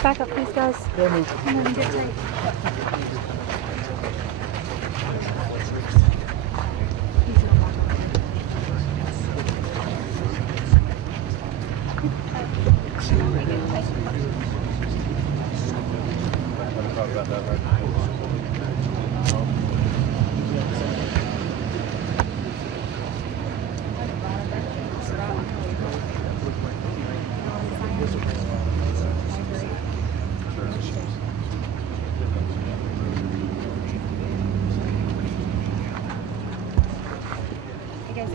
Back up, please, guys. And then get tight.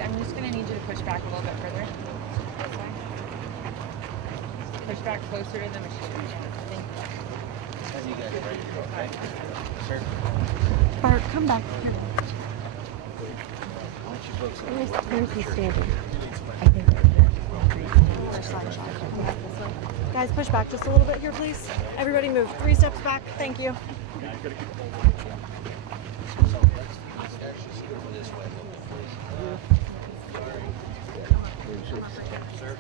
I'm just going to need you to push back a little bit further. Push back closer to the machine. Thank you. Are you guys ready to go, okay? Sir? Bart, come back here. Why don't you folks Where's he standing? I think right here. Guys, push back just a little bit here, please. Everybody move 3 steps back. Thank you. Sir?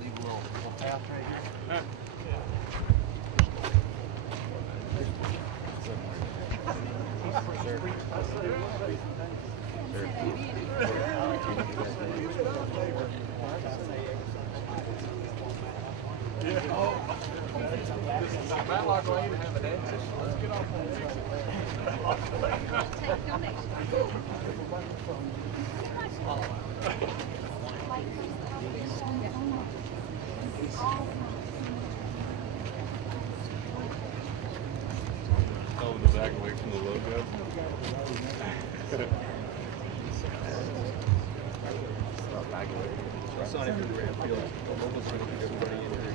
Leave a little path right here. Oh, the back away from the logo. It's on every ramp field. Almost everybody in here.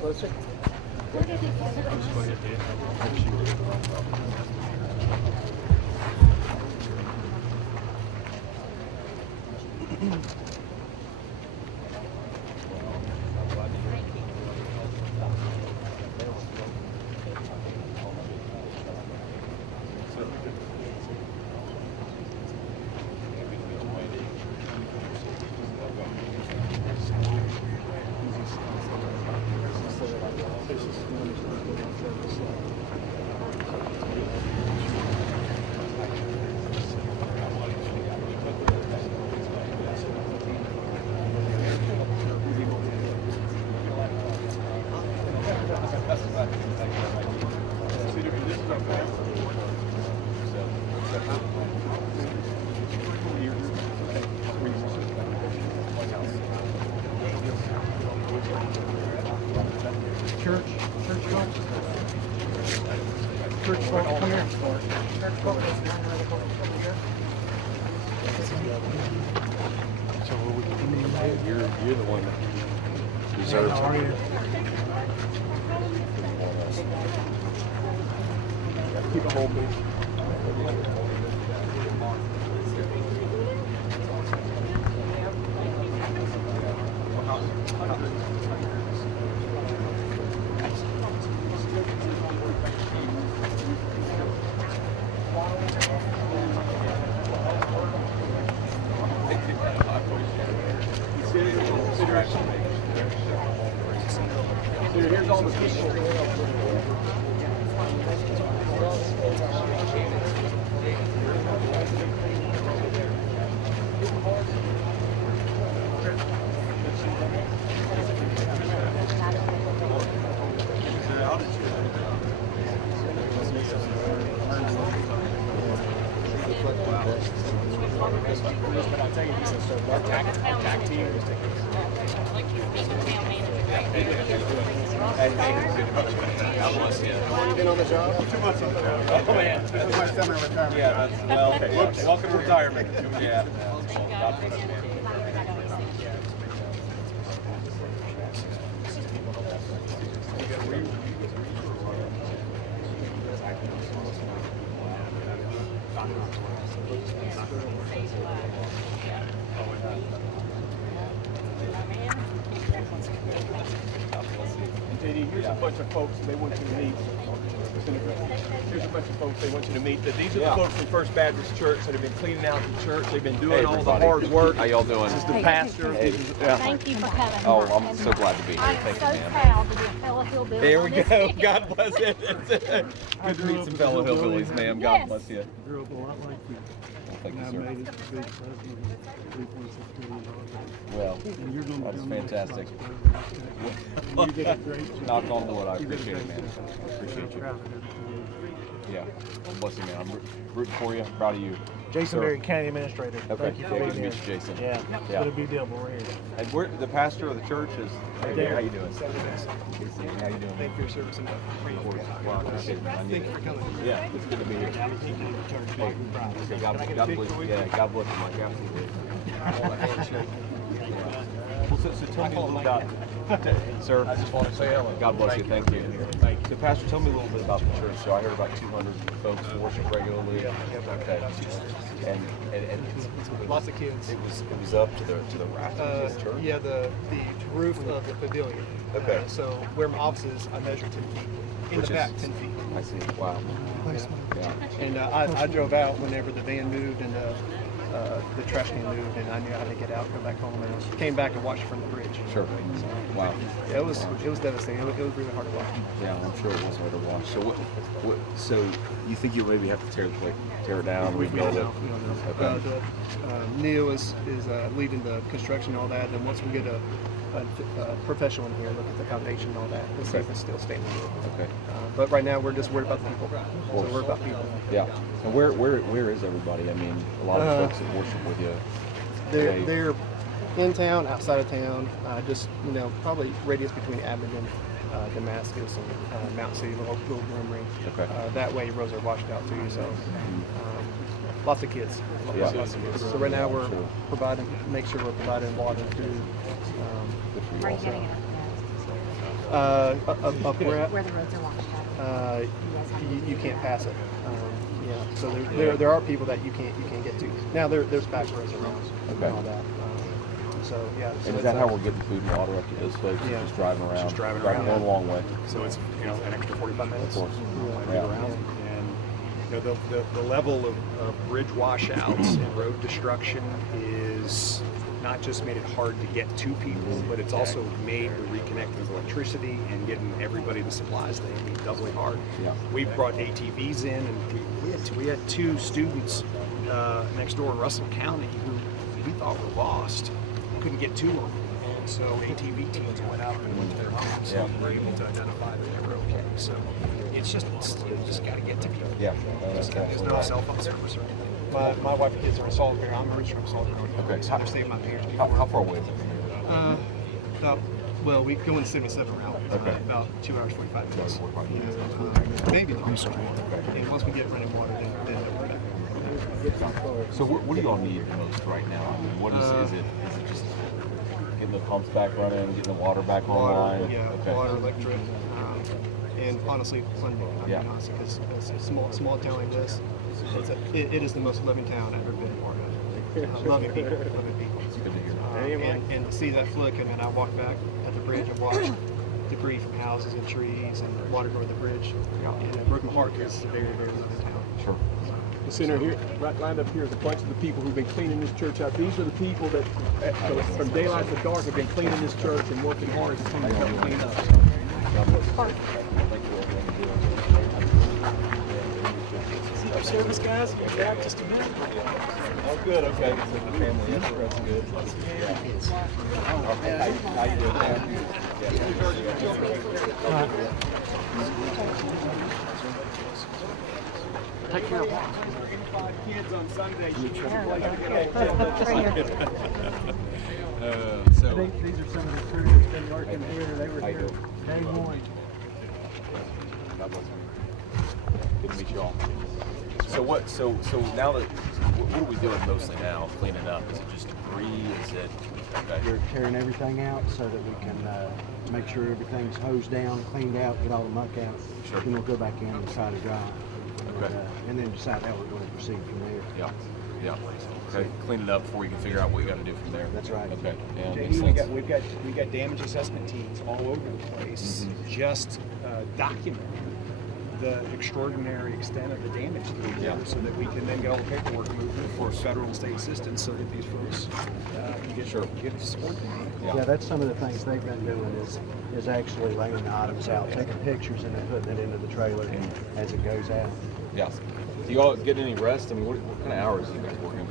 Closer. Where did he Church folks. Church folks, come here. Church folks. You're the one that deserves How are you? Keep it whole, please. Here's all the people. But I tell you, he's a attack team. Been on the job? 2 months on the job. Oh man, this is my semi-retirement. Yeah, that's, welcome to retirement. Yeah. JD, here's a bunch of folks they want you to meet. Here's a bunch of folks they want you to meet. These are the folks from First Baptist Church that have been cleaning out the church. They've been doing all the hard work. How y'all doing? This is the pastor. Hey. Thank you for coming. Oh, I'm so glad to be here. I'm Thank so you, man. proud to be a fellow hillbilly. There we on this go. team. God bless it. Good to meet some fellow hillbillies, ma'am. God Yes. bless you. Grew up a lot like you. Thank you, And I sir. made it to be president of $3.6 billion. Well, And you're going to that's become the next fantastic. vice president. You did a great job. Knock on wood. I You did a appreciate it, great man. job. I appreciate I'm you. proud of everything. Yeah. Bless you, man. I'm rooting for you. Proud of you. Jason Sir. Berry, County Administrator. Okay. Thank you for Yeah, being good to here. meet you, Jason. Yeah, Yeah. it's a big deal, but we're here. And we're the pastor of the church is. Hey, there. how you doing? How you doing? Thank you for your service and Of course. Well, I appreciate it. I need Thank you for it. coming. Yeah, it's good to be here. Hey, God bless you. Yeah, God bless you, Mike. Absolutely. Well, so tell me a little about, sir. I just want to say hello. God bless you. Thank you. So, Pastor, tell me a little bit about the church. So, I heard about 200 folks worship regularly. Okay. And Lots of kids. it was up to the rafters of the church. Yeah, the roof of the pavilion. Okay. So where my office is, I measure 10 feet. In Which the is- back, 10 feet. I see. Wow. Yeah. And I drove out whenever the van moved and the trash can moved, and I knew I had to get out, go back home, and I came back and watched from the bridge. Sure. Wow. Yeah, it was devastating. It was really hard to watch. Yeah, I'm sure it was hard to watch. So, so you think you maybe have to tear it down, rebuild it? Okay. Neil is leading the construction and all that, and once we get a professional in here, look at the foundation and all that, we'll see if it's still standing good. Okay. But right now, we're just worried about the people. So course. we're about people. Yeah. And where is everybody? I mean, a lot of folks that worship with you. They're in town, outside of town, just, probably radius between Abingdon, Damascus, and Mount City, little Montgomery. Okay. That way, roads are washed out too. So, lots of kids. Yeah. Lots of kids. So right now, we're Sure. make sure we're providing water, food. Where are you getting it? Up where at? Where the roads are washed out. You can't pass it. Yeah. So there are people that you can't get to. Now there's back roads around Okay. and all that. So yeah. So And is it's, that how we're getting food and water up to those folks? Yeah. Just driving around. Just driving around. a long way. So it's an extra 45 minutes. Of course. Right around. And the level of bridge washouts and road destruction is not just made it hard to get to people, but it's also made the reconnecting of electricity and getting everybody the supplies they need doubly hard. Yeah. We've brought ATVs in, and we had two students next door in Russell County who we thought were lost, couldn't get to them. And so ATV teams went out and went to their homes and were able to identify that they were okay. So just got to get to people. Yeah. There's no cell phone service or anything. My wife and kids are in Salisbury. I'm originally from Salisbury, North Carolina. So I stay with my parents. How far away is it? Well, we go in the 77 route. Okay. About 2 hours 45 minutes. Maybe longer. And once we get running water, then we're back. So what do y'all need the most right now? I mean, what is it? Is it just getting the pumps back running, getting the water back online? Yeah, Okay. water, electric, and honestly, funding. I mean, honestly, because a small town like this, it is the most loving town I've ever been a part of. Loving people. Good to hear. And to see that flick, and then I walked back at the bridge and watched debris from houses and trees and water over the bridge. Yeah. And it broke my heart because it's a very, very loving town. Sure. The center here, right lined up here, is a bunch of the people who've been cleaning this church out. These are the people that, from daylight to dark, have been cleaning this church and working hard to help clean up. See our service guys? We're back just a minute. Oh, good. Okay. So the family, that's good. How you doing, man? Take care of Kids on Sunday. Right here. So These are some of the crew that's been working here. They were here day one. God bless you. Good to meet you all. So what? So now that what are we doing mostly now? Cleaning up? Is it just debris? Is it? Okay. We're tearing everything out so that we can make sure everything's hosed down, cleaned out, get all the muck out. Sure. Then we'll go back in and decide to dry. Okay. And then decide how we're going to proceed from there. Yeah. Yeah. Okay. Clean it up before you can figure out what you got to do from there. That's right. Okay. Yeah. JD, Makes sense. we got damage assessment teams all over the place, just documenting the extraordinary extent of the damage that we did, so that we can then get all the paperwork moving for federal and state assistance, so that these folks can get the support they need. Yeah, that's some of the things they've been doing is actually laying the items out, taking pictures and then putting it into the trailer as it goes out. Yeah. Do you all get any rest? I mean, what kind of hours are you guys working?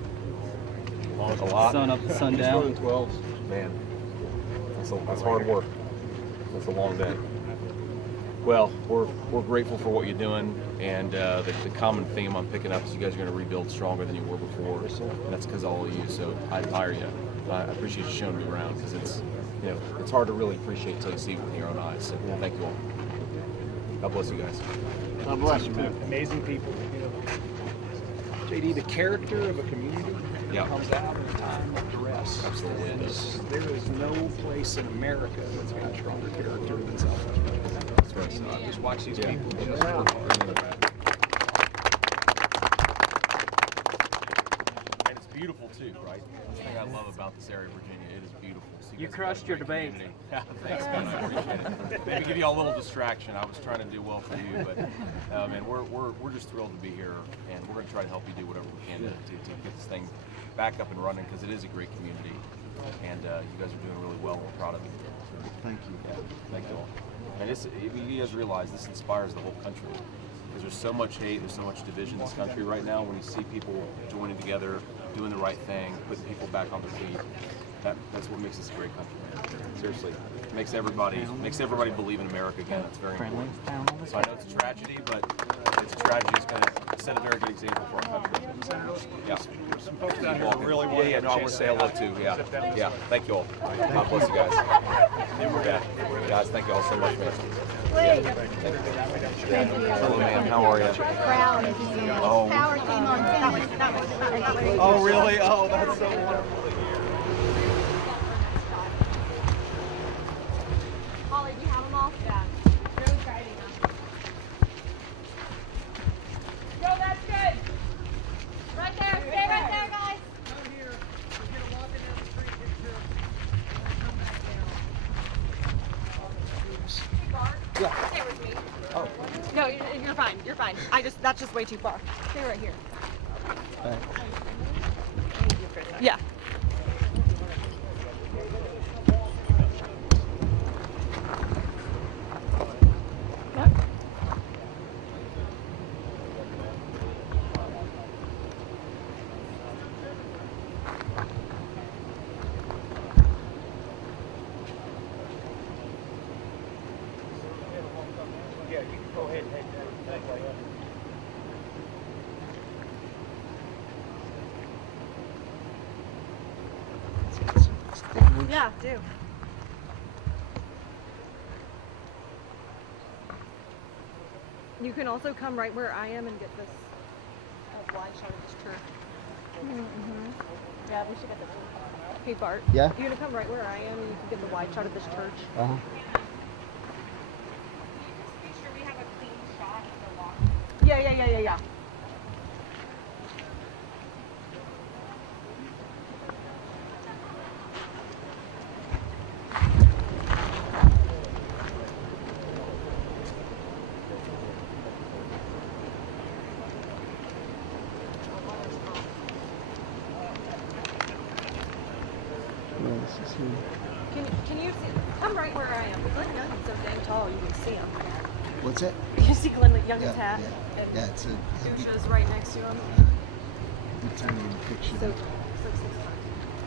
A lot. Sun up, sun Just down. more than 12. Man, that's hard work. That's a long day. Well, we're grateful for what you're doing, and the common theme I'm picking up is you guys are going to rebuild stronger than you were before, and that's because of all of you. So I admire you. I appreciate you showing me around, because it's hard to really appreciate until you see it with your own eyes. So thank you all. God bless you guys. God bless you, man. Amazing people. JD, the character of a community comes out in a time of duress. Absolutely. And there is no place in America that's got stronger character than Southwest. That's right. So just watch these people just work hard. And it's beautiful too, right? The thing I love about this area of Virginia, it is beautiful. So You guys crushed have your got a great debate. community. Yeah, thanks, man. I appreciate it. Maybe give you all a little distraction. I was trying to do well for you, but man, we're just thrilled to be here, and we're going to try to help you do whatever we can to get this thing back up and running, because it is a great community, and you guys are doing really well. We're proud of you. So, Thank you. yeah, thank you all. And you guys realize this inspires the whole country, because there's so much hate, there's so much division in this country right now. When you see people joining together, doing the right thing, putting people back on their feet, that's what makes this a great country, man. Seriously, makes everybody believe in America again. It's very important. So I know it's a tragedy, but it's a tragedy that's going to set a very good example for our country. Yeah. Some folks down here really want Yeah, no, I want to say hello too. Yeah. Thank you all. God bless you guys. Yeah. Guys, thank you all so much, man. Hello, ma'am. How are you? Proud of you. Oh. Power team on Finland. Oh, really? Oh, that's so wonderful. Holly, do you have them all? Yeah. Go, that's good. Right there. Stay right there, guys. Yeah. Stay with me. Oh. No, you're fine. You're fine. That's just way too far. Stay right here. Yeah. Yep. Yeah, you can go ahead and head down. Yeah, do. You can also come right where I am and get this wide shot of this church. Yeah, we should get the. Hey Bart. Yeah? You're gonna come right where I am and you can get the wide shot of this church. Uh-huh. Yeah. Can you see? Come right where I am. Glenn Young's so dang tall, you can see him. What's it? You see Glenn Young's hat? And Yeah, it's a Dusha's right next to him. good time to get a picture. So, it's like 6 times.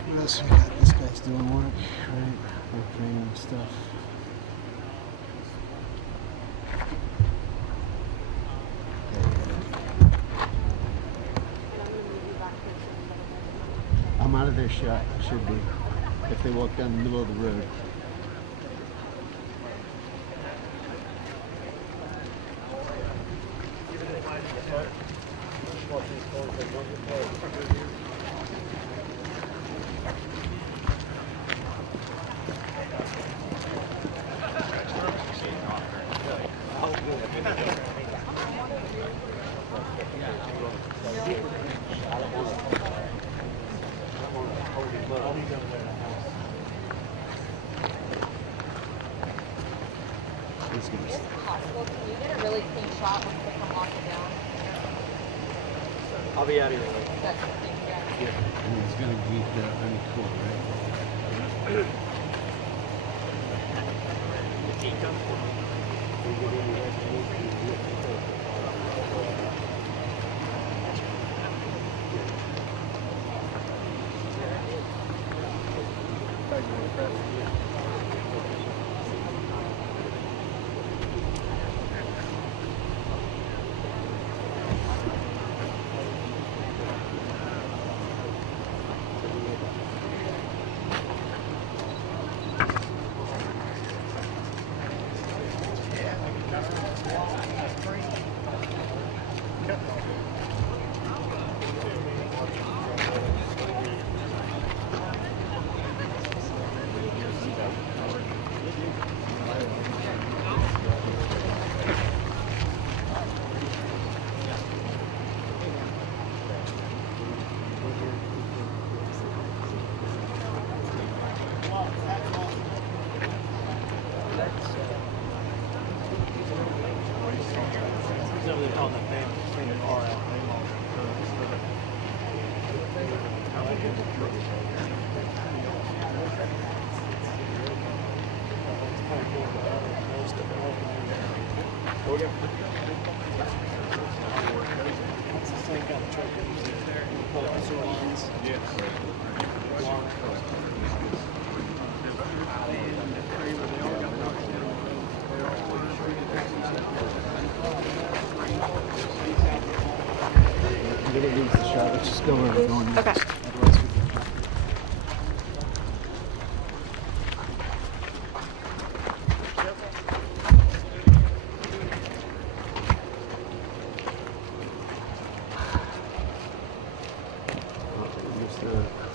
What else we got? This guy's doing work, right? Okay, and stuff. I'm out of their shot. Should be. If they walk down the middle of the road. These guys. Is it possible? Can you get a really clean shot when they come walking down? I'll be out of here. That's the thing, yeah. And it's gonna be cool, right? It needs the shot. Let's just go where we're going. Okay. Otherwise, we can- Here's the-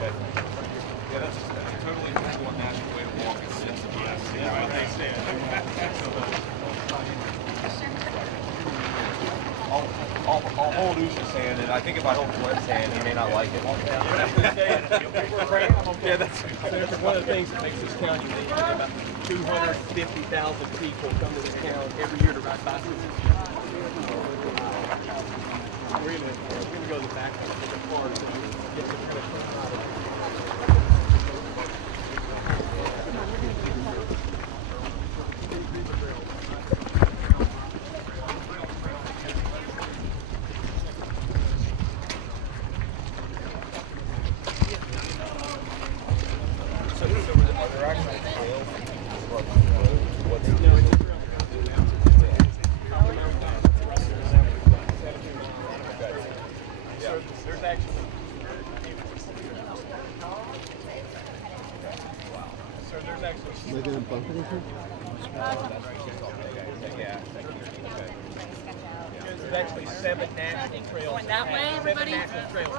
Yeah, that's a totally cool and natural way to walk. It's sensible. Yeah, what they say. I'll hold Usha's hand, and I think if I hold Glenn's hand, he may not like it. Yeah, that's one of the things that makes this town unique. About 250,000 people come to this town every year to ride bicycles. We're gonna go to the back of the car so we can get some kind of fun out of it. They're going to bump anything? There's actually 7 national trails. Going that way, everybody? 7 national trails.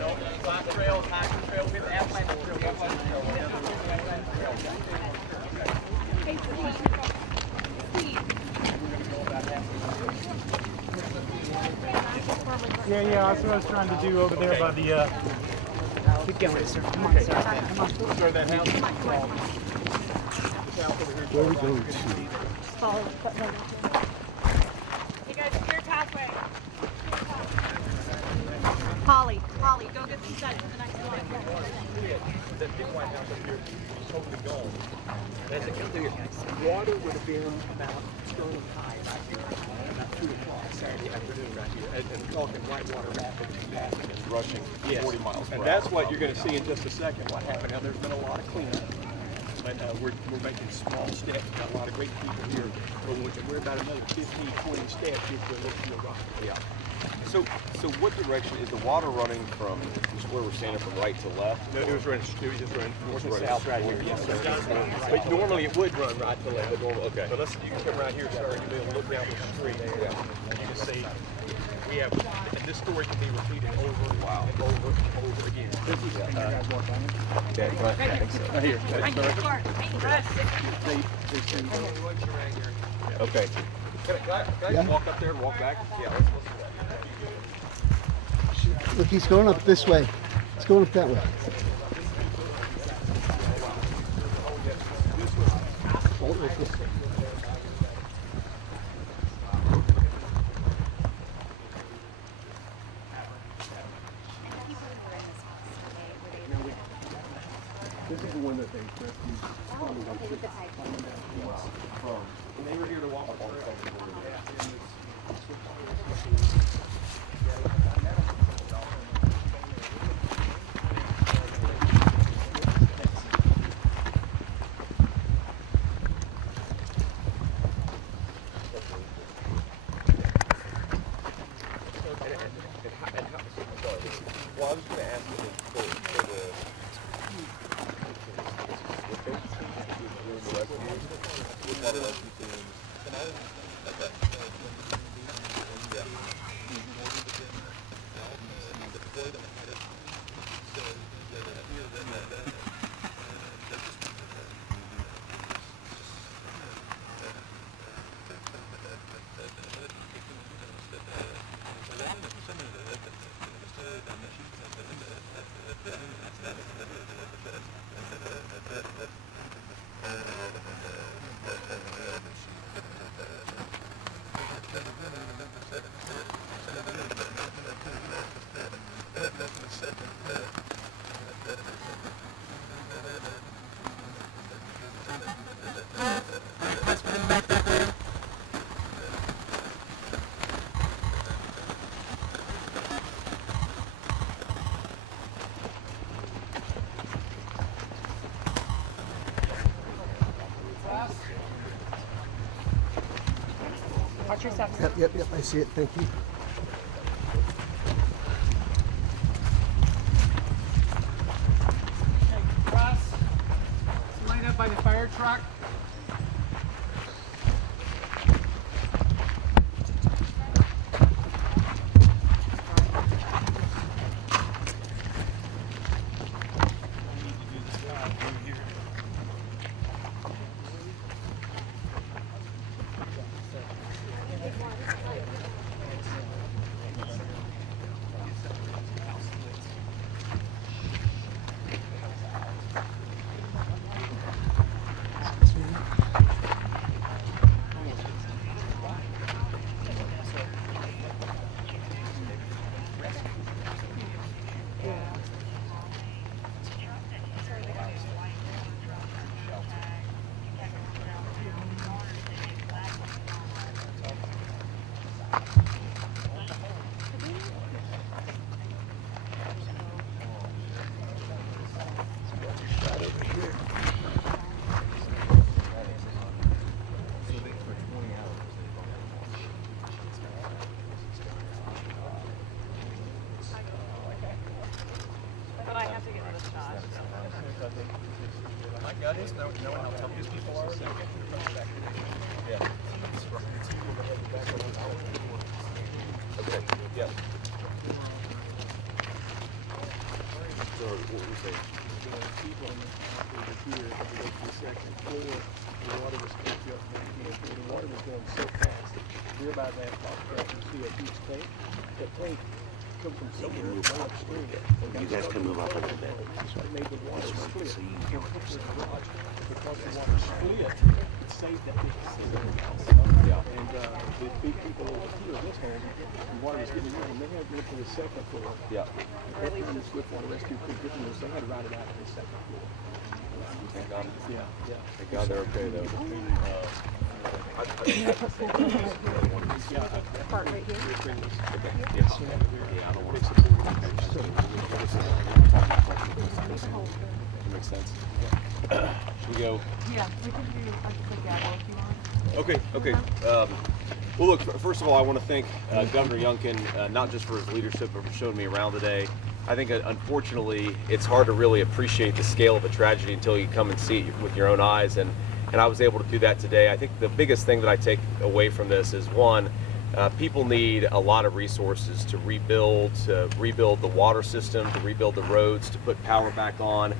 No, flat trails, hiking trails, we have Atlantic trails. Yeah, that's what I was trying to do over there by the. Keep going, sir. Come on, sir. Come on. Sorry, that house is called. Where are we going to? Follow the button. You guys, clear pathway. Holly, go get the set to the next one. That big white house up here is totally gone. As it comes through here, water would have been about sterling high right here, about 2 o'clock Saturday afternoon right here. And we're talking whitewater rapids and Rushing 40 miles per and hour. that's what you're going to see in just a second. What happened? Now, there's been a lot of cleanup, but we're making small steps. Got a lot of great people here. We're about another 15, 20 steps before we'll rock. Yeah. So what direction is the water running from where we're standing from right to left? No, it was just running north and south right here. Yes, sir. But normally it would run right to left. Okay. So you can come right here, sir, and you'll be able to look down the street. Yeah. And you can see we have, and this story can be repeated over and over again. This is, Yeah, I think so. right here. Okay. Can I walk up there and walk back? Yeah, let's do that. Look, he's going up this way. It's going up that way. This is the one that they rescued. And they were here to walk the Well, I was going to ask you for the Watch your steps. Yep, I see it. Thank you. Russ, line up by the fire truck. gut is, knowing how tough these people are. Yeah. Okay. Yeah. So what were you saying? People over here, if we go to the second floor, the water was coming up, and the water was going so fast that we're about to have to see a huge tank. That tank come from somewhere way upstream. You guys can move up a little bit. It made the water split. So you can put the garage. Because the water split, it saved that big house. Yeah. And the big people over here, this home, the water was getting in, and they had to go to the second floor. Yeah. That's when the Swiftwater Rescue Crew did this. They had to ride it out to the second floor. Thank God. Yeah, yeah. Thank God they're okay though. Part right here. Yeah, I don't want to. Makes sense. Should we go? Yeah, we can do a gavel if you want. Okay, okay. Well, look, first of all, I want to thank Governor Youngkin, not just for his leadership, but for showing me around today. I think, unfortunately, it's hard to really appreciate the scale of a tragedy until you come and see it with your own eyes, and I was able to do that today. I think the biggest thing that I take away from this is, one, people need a lot of resources to rebuild the water system, to rebuild the roads, to put power back on,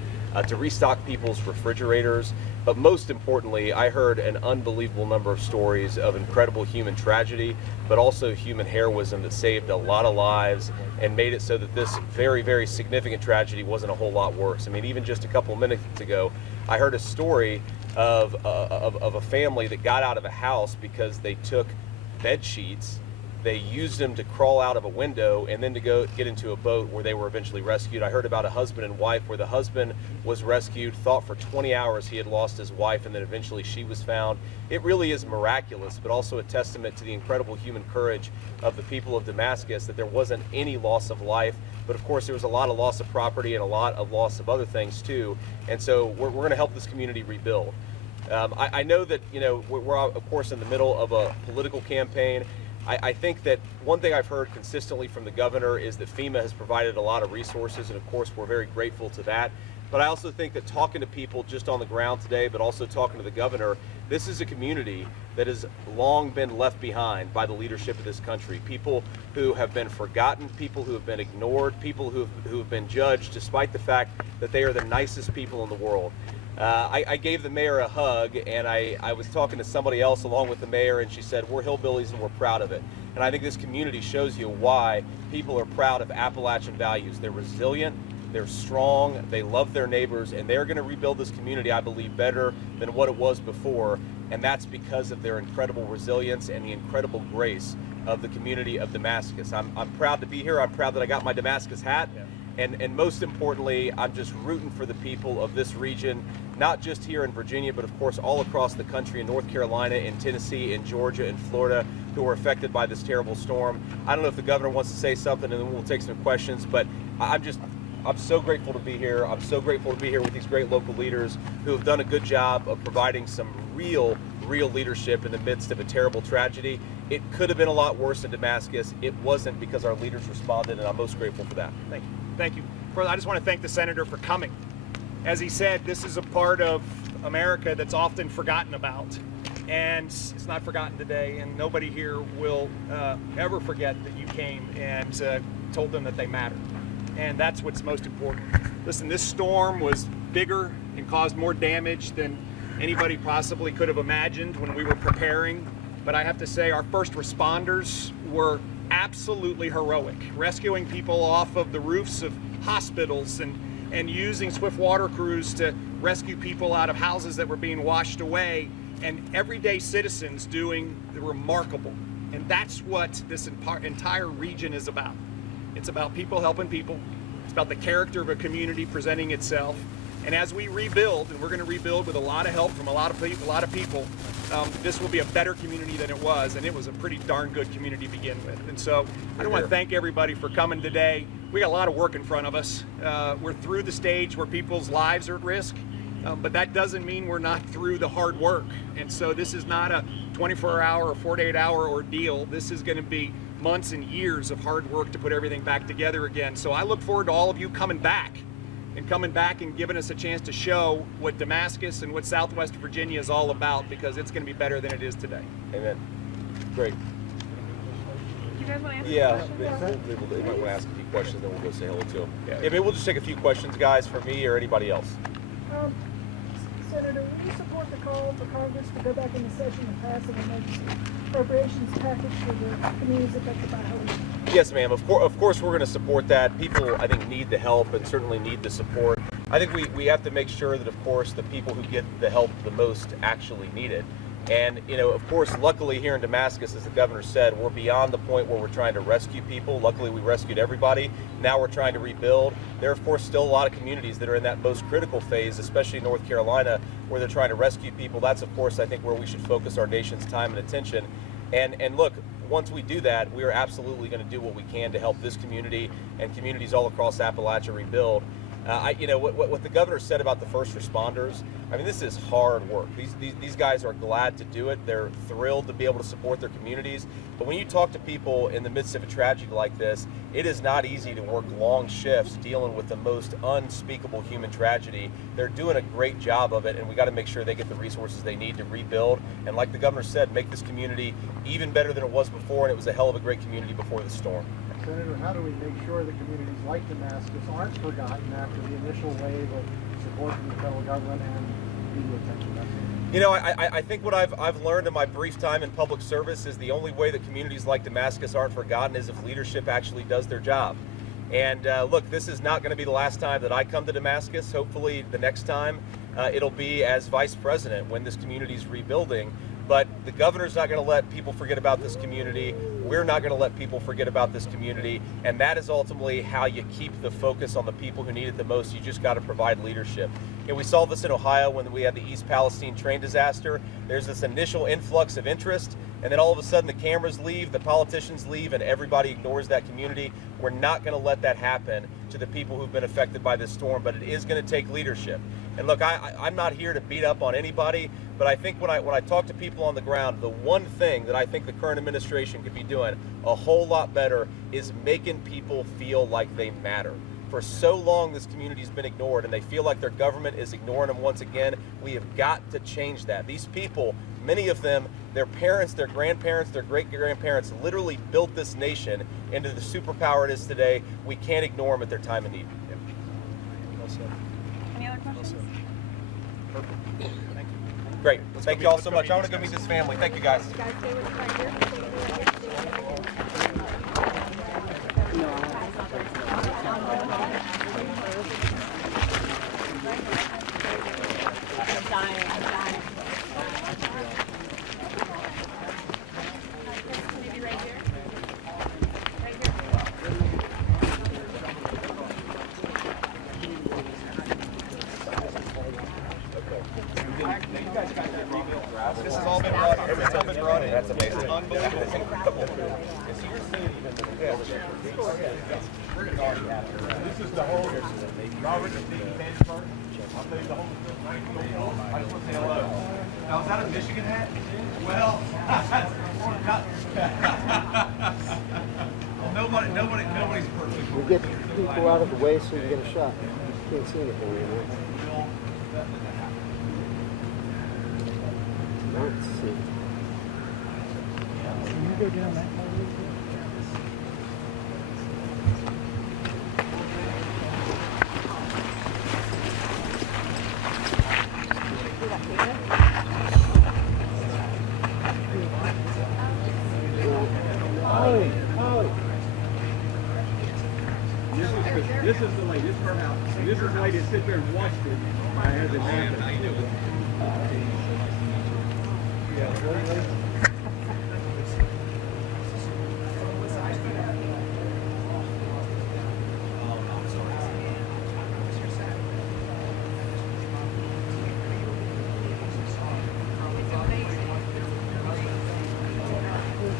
to restock people's refrigerators. But most importantly, I heard an unbelievable number of stories of incredible human tragedy, but also human heroism that saved a lot of lives and made it so that this very, very significant tragedy wasn't a whole lot worse. I mean, even just a couple of minutes ago, I heard a story of a family that got out of a house because they took bed sheets, they used them to crawl out of a window and then to go get into a boat where they were eventually rescued. I heard about a husband and wife where the husband was rescued, thought for 20 hours he had lost his wife, and then eventually she was found. It really is miraculous, but also a testament to the incredible human courage of the people of Damascus, that there wasn't any loss of life, but of course there was a lot of loss of property and a lot of loss of other things too. And so we're going to help this community rebuild. I know that, you know, we're of course in the middle of a political campaign. I think that one thing I've heard consistently from the governor is that FEMA has provided a lot of resources, and of course we're very grateful to that. But I also think that talking to people just on the ground today, but also talking to the governor, this is a community that has long been left behind by the leadership of this country. People who have been forgotten, people who have been ignored, people who have been judged despite the fact that they are the nicest people in the world. I gave the mayor a hug, and I was talking to somebody else along with the mayor, and she said, we're hillbillies and we're proud of it. And I think this community shows you why people are proud of Appalachian values. They're resilient, they're strong, they love their neighbors, and they're going to rebuild this community, I believe, better than what it was before. And that's because of their incredible resilience and the incredible grace of the community of Damascus. I'm proud to be here. I'm proud that I got my Damascus hat. Yeah. And most importantly, I'm just rooting for the people of this region, not just here in Virginia, but of course all across the country, in North Carolina, in Tennessee, in Georgia, in Florida, who were affected by this terrible storm. I don't know if the governor wants to say something, and then we'll take some questions, but I'm so grateful to be here. I'm so grateful to be here with these great local leaders who have done a good job of providing some real leadership in the midst of a terrible tragedy. It could have been a lot worse in Damascus. It wasn't, because our leaders responded, and I'm most grateful for that. Thank you. Thank you. First, I just want to thank the senator for coming. As he said, this is a part of America that's often forgotten about. And it's not forgotten today, and nobody here will ever forget that you came and told them that they matter. And that's what's most important. Listen, this storm was bigger and caused more damage than anybody possibly could have imagined when we were preparing. But I have to say, our first responders were absolutely heroic, rescuing people off of the roofs of hospitals and using swift water crews to rescue people out of houses that were being washed away, and everyday citizens doing the remarkable. And that's what this entire region is about. It's about people helping people. It's about the character of a community presenting itself. And as we rebuild, and we're going to rebuild with a lot of help from a lot of people, this will be a better community than it was, and it was a pretty darn good community to begin with. And so I want to thank everybody for coming today. We got a lot of work in front of us. We're through the stage where people's lives are at risk, but that doesn't mean we're not through the hard work. And so this is not a 24-hour or 48-hour ordeal. This is going to be months and years of hard work to put everything back together again. So I look forward to all of you coming back and coming back and giving us a chance to show what Damascus and what Southwest Virginia is all about, because it's going to be better than it is today. Amen. Great. Do you guys want to answer Yeah, questions? they might want to ask a few questions, then we'll go say hello to them. Yeah. Maybe we'll just take a few questions, guys, for me or anybody else. Senator, will you support the call for Congress to go back into session and pass an emergency appropriations package for the communities affected by Helene? Yes, ma'am. Of course, we're going to support that. People, I think, need the help and certainly need the support. I think we have to make sure that, of course, the people who get the help the most actually need it. And, you know, of course, luckily here in Damascus, as the governor said, we're beyond the point where we're trying to rescue people. Luckily, we rescued everybody. Now we're trying to rebuild. There are, of course, still a lot of communities that are in that most critical phase, especially North Carolina, where they're trying to rescue people. That's, of course, I think where we should focus our nation's time and attention. And look, once we do that, we are absolutely going to do what we can to help this community and communities all across Appalachia rebuild. You know, what the governor said about the first responders, I mean, this is hard work. These guys are glad to do it. They're thrilled to be able to support their communities. But when you talk to people in the midst of a tragedy like this, it is not easy to work long shifts dealing with the most unspeakable human tragedy. They're doing a great job of it, and we got to make sure they get the resources they need to rebuild. And like the governor said, make this community even better than it was before, and it was a hell of a great community before the storm. Senator, how do we make sure that communities like Damascus aren't forgotten after the initial wave of support from the federal government and media attention? You know, I think what I've learned in my brief time in public service is the only way that communities like Damascus aren't forgotten is if leadership actually does their job. And look, this is not going to be the last time that I come to Damascus. Hopefully the next time it'll be as vice president when this community is rebuilding. But the governor's not going to let people forget about this community. We're not going to let people forget about this community. And that is ultimately how you keep the focus on the people who need it the most. You just got to provide leadership. And we saw this in Ohio when we had the East Palestine train disaster. There's this initial influx of interest, and then all of a sudden the cameras leave, the politicians leave, and everybody ignores that community. We're not going to let that happen to the people who've been affected by this storm, but it is going to take leadership. And look, I'm not here to beat up on anybody, but I think when I talk to people on the ground, the one thing that I think the current administration could be doing a whole lot better is making people feel like they matter. For so long, this community's been ignored, and they feel like their government is ignoring them once again. We have got to change that. These people, many of them, their parents, their grandparents, their great-grandparents literally built this nation into the superpower it is today. We can't ignore them at their time of need. Yep. Well said. Any other questions? Perfect. Thank you. Great. Thank you all so much. I want to go meet this family. Thank you, guys. Guys, stay with us right here. Stay with us. I'm dying. Maybe right here. Right This has all been brought in. Everything's all been brought in. That's amazing. It's unbelievable. That's incredible. This is the whole Robert and Steve Vance part. I'll tell you the whole I just want to say hello. Now, is that a Michigan hat? Well, nobody's perfect. We get people out of the way so you get a shot. You can't see anything anymore. Let's see. Can you go down that hallway? This is the lady. This is her house. And this is the lady that sit there and watched it. I had it happen. How you doing?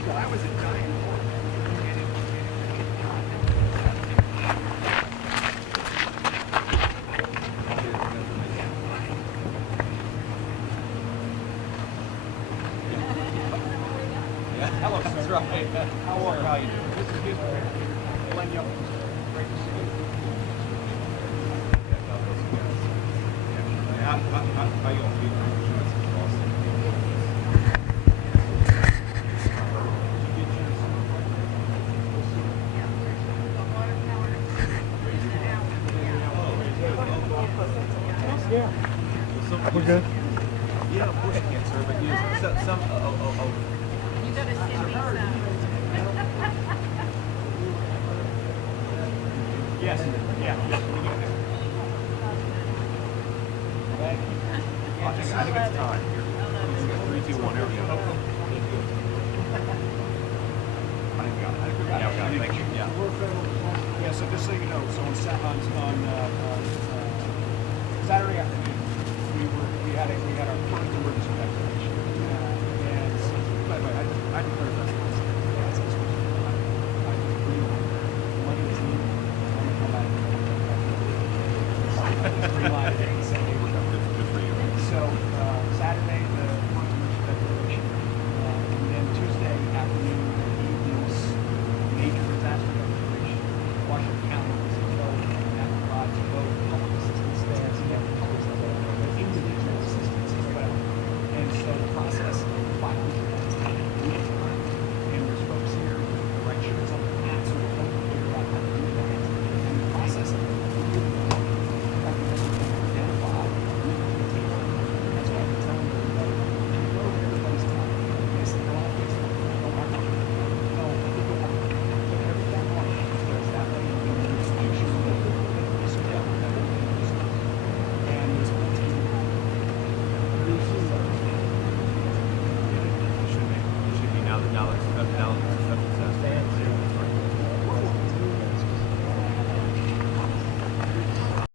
I was a giant. Hello, that's right. How are you? How you doing? This is his parents. Glenn Young. Great to see you. How you gonna feed insurance costs? Yeah. We're good. Yeah, of course you can, sir, but some You gotta send me some. Yes. Yeah. I think it's time. 3, 2, 1, there we go. I think we got it. Yeah, thank you. Yeah. Yeah, so just so you know, so on Saturday afternoon, we had our first emergency declaration. And by the way, I declare that money is needed. I'm gonna come back.